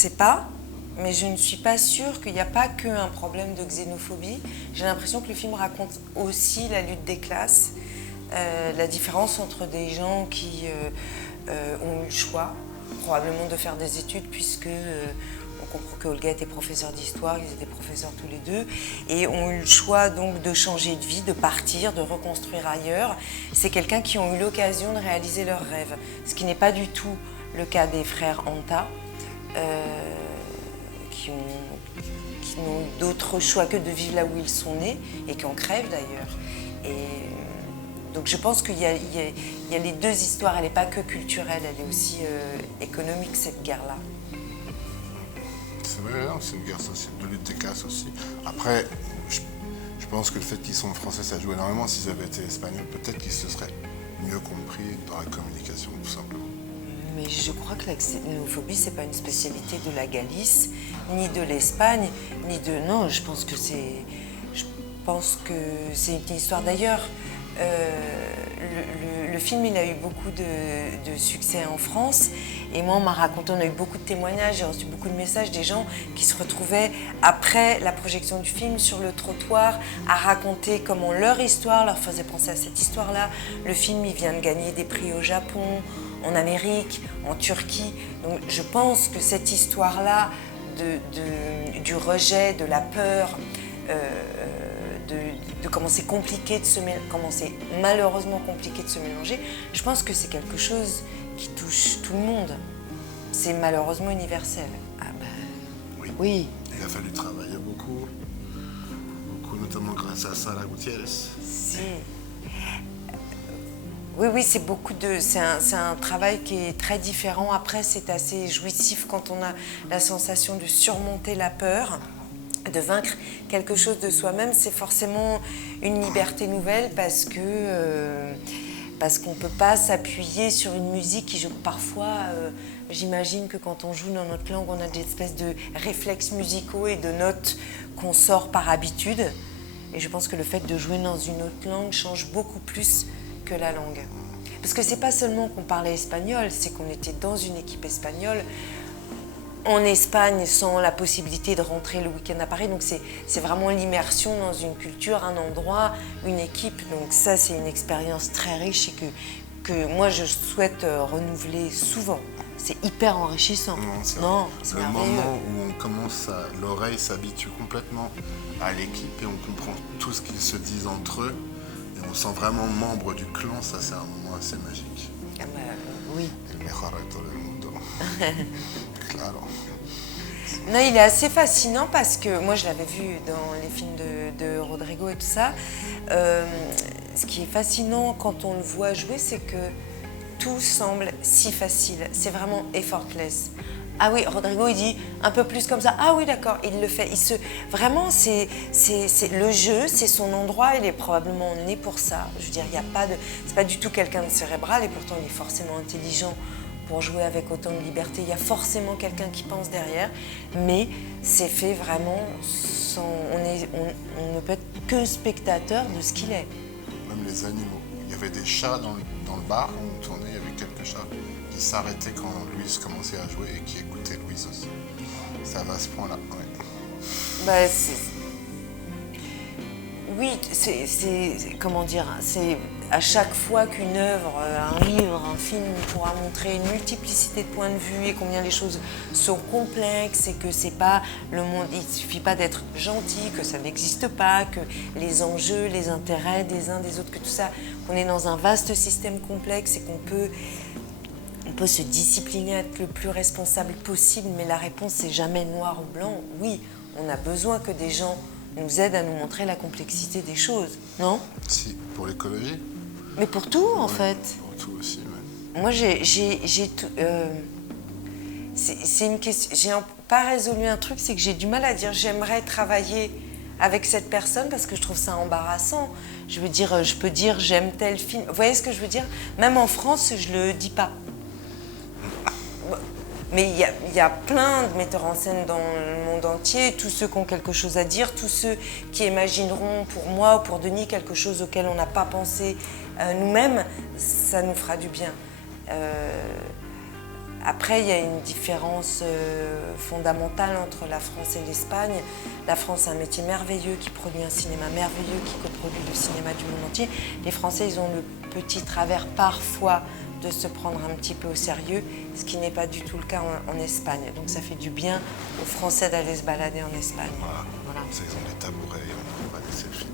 sais pas, mais je ne suis pas sûre qu'il n'y a pas qu'un problème de xénophobie. J'ai l'impression que le film raconte aussi la lutte des classes, la différence entre des gens qui ont eu le choix, probablement de faire des études, puisque on comprend que Olga était professeure d'histoire, ils étaient professeurs tous les deux, et ont eu le choix donc de changer de vie, de partir, de reconstruire ailleurs. C'est quelqu'un qui ont eu l'occasion de réaliser leurs rêves, ce qui n'est pas du tout le cas des frères Anta, qui n'ont d'autre choix que de vivre là où ils sont nés, et qui en crèvent d'ailleurs. Et donc je pense qu'il y a les deux histoires, elle n'est pas que culturelle, elle est aussi économique, cette guerre-là. C'est vrai, c'est une guerre sociale, de lutte des classes aussi. Après, je pense que le fait qu'ils sont français, ça joue énormément. S'ils avaient été espagnols, peut-être qu'ils se seraient mieux compris dans la communication, tout simplement. Mais je crois que la xénophobie, c'est pas une spécialité de la Galice, ni de l'Espagne, ni de... Non, je pense que c'est une histoire d'ailleurs. Le film, il a eu beaucoup de succès en France. Et moi, on m'a raconté, on a eu beaucoup de témoignages, j'ai reçu beaucoup de messages des gens qui se retrouvaient, après la projection du film, sur le trottoir, à raconter comment leur histoire leur faisait penser à cette histoire-là. Le film, il vient de gagner des prix au Japon, en Amérique, en Turquie. Donc je pense que cette histoire-là du rejet, de la peur, de comment c'est compliqué comment c'est malheureusement compliqué de se mélanger, je pense que c'est quelque chose qui touche tout le monde. C'est malheureusement universel. Ah ben, oui. Il a fallu travailler beaucoup, notamment grâce à Sara Gutiérrez. Si. Oui, c'est un travail qui est très différent. Après, c'est assez jouissif quand on a la sensation de surmonter la peur, de vaincre quelque chose de soi-même. C'est forcément une liberté nouvelle parce qu'on ne peut pas s'appuyer sur une musique qui, parfois, j'imagine que quand on joue dans notre langue, on a des espèces de réflexes musicaux et de notes qu'on sort par habitude. Et je pense que le fait de jouer dans une autre langue change beaucoup plus que la langue. Parce que c'est pas seulement qu'on parlait espagnol, c'est qu'on était dans une équipe espagnole, en Espagne, sans la possibilité de rentrer le week-end à Paris. Donc c'est vraiment l'immersion dans une culture, un endroit, une équipe. Donc ça, c'est une expérience très riche et que moi, je souhaite renouveler souvent. C'est hyper enrichissant. Non, c'est le moment où l'oreille s'habitue complètement à l'équipe et on comprend tout ce qu'ils se disent entre eux. Et on sent vraiment membre du clan, ça c'est un moment assez magique. Ah bah, oui. El mejor actor del mundo. Claro. Non, il est assez fascinant parce que moi je l'avais vu dans les films de Rodrigo et tout ça. Ce qui est fascinant quand on le voit jouer, c'est que tout semble si facile. C'est vraiment effortless. Ah oui, Rodrigo, il dit un peu plus comme ça. Ah oui, d'accord, il le fait. Vraiment, c'est le jeu, c'est son endroit. Il est probablement né pour ça. Je veux dire, c'est pas du tout quelqu'un de cérébral et pourtant il est forcément intelligent pour jouer avec autant de liberté. Il y a forcément quelqu'un qui pense derrière, mais c'est fait vraiment sans... On ne peut être que spectateur de ce qu'il est. Même les animaux. Il y avait des chats dans le bar où on tournait, il y avait quelques chats qui s'arrêtaient quand Louise commençait à jouer et qui écoutaient Louise aussi. Ça va à ce point-là, ouais. Bah, oui, comment dire, c'est à chaque fois qu'une œuvre, un livre, un film pourra montrer une multiplicité de points de vue et combien les choses sont complexes et que c'est pas le monde, il suffit pas d'être gentil, que ça n'existe pas, que les enjeux, les intérêts des uns des autres, que tout ça, qu'on est dans un vaste système complexe et qu'on peut se discipliner, être le plus responsable possible, mais la réponse c'est jamais noir ou blanc. Oui, on a besoin que des gens nous aident à nous montrer la complexité des choses, non? Si, pour l'écologie. Mais pour tout, en fait. Pour tout aussi, ouais. Moi, c'est une question. J'ai pas résolu un truc, c'est que j'ai du mal à dire j'aimerais travailler avec cette personne parce que je trouve ça embarrassant. Je veux dire, je peux dire j'aime tel film. Vous voyez ce que je veux dire? Même en France, je le dis pas. Mais il y a plein de metteurs en scène dans le monde entier, tous ceux qui ont quelque chose à dire, tous ceux qui imagineront pour moi ou pour Denis quelque chose auquel on n'a pas pensé nous-mêmes, ça nous fera du bien. Après, il y a une différence fondamentale entre la France et l'Espagne. La France a un métier merveilleux qui produit un cinéma merveilleux, qui coproduit le cinéma du monde entier. Les Français, ils ont le petit travers parfois de se prendre un petit peu au sérieux, ce qui n'est pas du tout le cas en Espagne. Donc ça fait du bien aux Français d'aller se balader en Espagne. Voilà. Ils ont des tabourets, on ne prend pas des selfies.